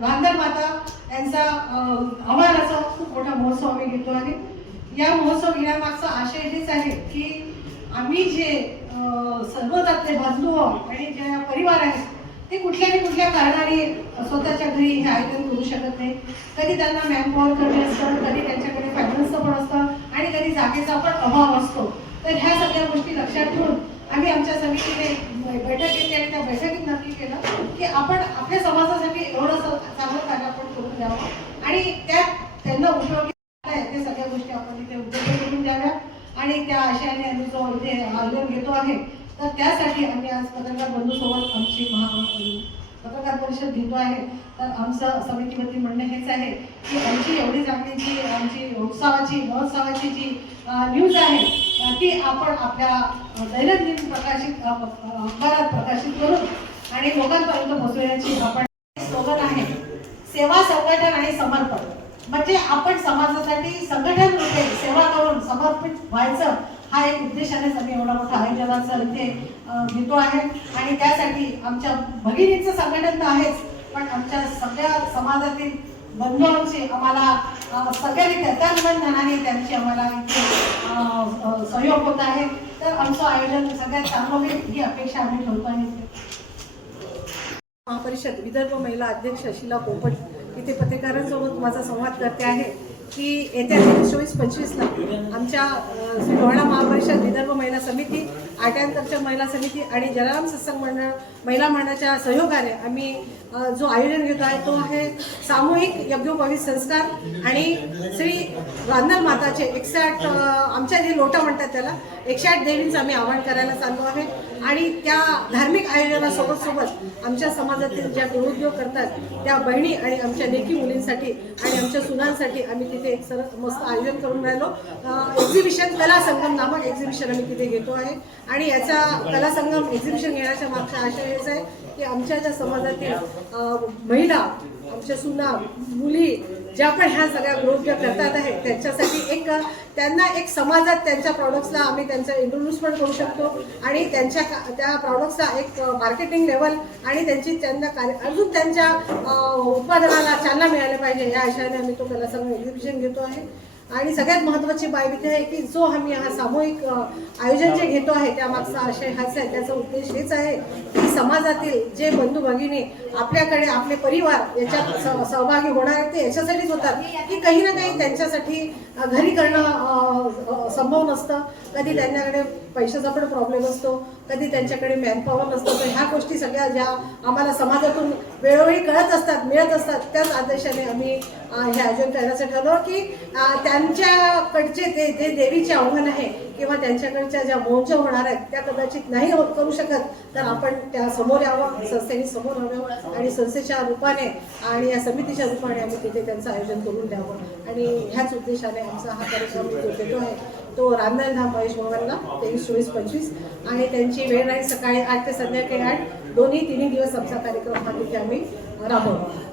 रांदल माता यांचा आव्हानाचा खूप मोठा महोत्सव आम्ही घेतो आहे। या महोत्सव घेण्यामागचा आशय हेच आहे की आम्ही जे सर्व त्यातले बंधू आणि जे परिवार आहेत ते कुठल्या कारणाने स्वतःच्या घरी हे आयोजन करू शकत नाही। कधी त्यांना मॅनपॉवर कमी असतं, कधी त्यांच्याकडे फायनान्सचं पण असतं आणि कधी जागेचा पण अभाव असतो। तर ह्या सगळ्या गोष्टी लक्षात ठेवून आम्ही आमच्या समितीने बैठक घेतली आणि त्या बैठकीत नक्की केलं की आपण आपल्या समाजासाठी एवढं चांगलं कार्य आपण करून द्यावं आणि त्यात त्यांना उपयोगी आहे ते सगळ्या गोष्टी आपण इथे उपलब्ध करून द्याव्या। आणि त्या आशयाने आम्ही जो इथे आयोजन घेतो आहे तर त्यासाठी आम्ही आज पत्रकार बंधूसोबत आमची पत्रकार परिषद घेतो आहे। तर आमचं समितीवरती म्हणणं हेच आहे की आमची एवढी चांगली जी आमची महोत्सवाची जी न्यूज आहे ती आपण आपल्या दैनंदिन अखबारात प्रकाशित करून आणि लोकांपर्यंत पोहोचवण्याची आपण स्लोगन आहे सेवा, संघटन आणि समर्पण। म्हणजे आपण समाजासाठी संघटन रूपे सेवा करून समर्पित व्हायचं हा एक उद्देशानेच आम्ही एवढा मोठा आयोजनाचा इथे घेतो आहे। आणि त्यासाठी आमच्या भगिनींचं संघटन तर आहेच, पण आमच्या सगळ्या समाजातील बंधूंची आम्हाला सगळ्यांनी धनाने त्यांची आम्हाला इथे सहयोग होत आहे। तर आमचं आयोजन सगळ्यात चांगलं होईल ही अपेक्षा आम्ही ठेवतो आहे। महापरिषद विदर्भ महिला अध्यक्ष शीला पोपट इथे पत्रकारांसोबत माझा संवाद करते आहे की येत्या 24-25ला आमच्या श्री लोहाणा महापरिषद विदर्भ महिला समिती, आट्यांतरच्या महिला समिती आणि जलाराम सत्संग मंडळ महिला मंडळाच्या सहयोगाने आम्ही जो आयोजन घेतो आहे तो आहे सामूहिक यज्ञोपवीत संस्कार आणि श्री रांदल माताचे 108 आमच्या जे लोटा म्हणतात त्याला 108 देवींचं आम्ही आवाहन करायला चाललो आहे। आणि त्या धार्मिक आयोजनासोबत आमच्या समाजातील ज्या गृहोद्योग करतात त्या बहिणी आणि आमच्या लेकी मुलींसाठी आणि आमच्या सुनांसाठी आम्ही तिथे एक सरस मस्त आयोजन करून राहिलो। एक्झिबिशन कला संगम नामक एक्झिबिशन आम्ही तिथे घेतो आहे आणि याचा कला संगम एक्झिबिशन घेण्याच्या मागचा आशय हेच आहे की आमच्या ज्या समाजातील महिला, आमच्या सुना, मुली ज्या पण ह्या सगळ्या गृहोद्योग करतात आहे त्यांच्यासाठी त्यांना एक समाजात त्यांच्या प्रॉडक्ट्सला आम्ही त्यांचं इंट्रोड्यूस पण करू शकतो आणि त्या प्रॉडक्ट्सला एक मार्केटिंग लेवल आणि अजून त्यांच्या उत्पादनाला चालना मिळायला पाहिजे या आशयाने आम्ही तो कला संगम एक्झिबिशन घेतो आहे। आणि सगळ्यात महत्त्वाची बाब इथे आहे की जो आम्ही हा सामूहिक आयोजन जे घेतो आहे त्यामागचा आशय हाच आहे, त्याचा उद्देश हेच आहे की समाजातील जे बंधू भगिनी आपल्याकडे आपले परिवार याच्यात सहभागी होणार आहेत ते याच्यासाठीच होतात की काही ना काही त्यांच्यासाठी घरी करणं संभव नसतं, कधी त्यांच्याकडे पैशाचा पण प्रॉब्लेम असतो, कधी त्यांच्याकडे मॅनपॉवर नसतं। तर ह्या गोष्टी सगळ्या ज्या आम्हाला समाजातून वेळोवेळी मिळत असतात त्याच आदेशाने आम्ही हे आयोजन करण्याचं ठरवलं की त्यांच्याकडचे ते देवीचे आव्हान आहे किंवा त्यांच्याकडच्या ज्या मौज होणार आहेत त्या कदाचित नाही करू शकत तर आपण त्या समोर यावं, संस्थेने समोर यावं आणि संस्थेच्या रूपाने आणि या समितीच्या रूपाने आम्ही तिथे त्यांचं आयोजन करून द्यावं। आणि ह्याच उद्देशाने आमचा हा कार्यक्रम घेतो आहे तो रांदलधाम महेश भवनला 23-24-25 आणि त्यांची वेळ राहील सकाळी 8 ते संध्याकाळी 8 तिन्ही दिवस आमचा कार्यक्रम हा तिथे आम्ही राबवतो।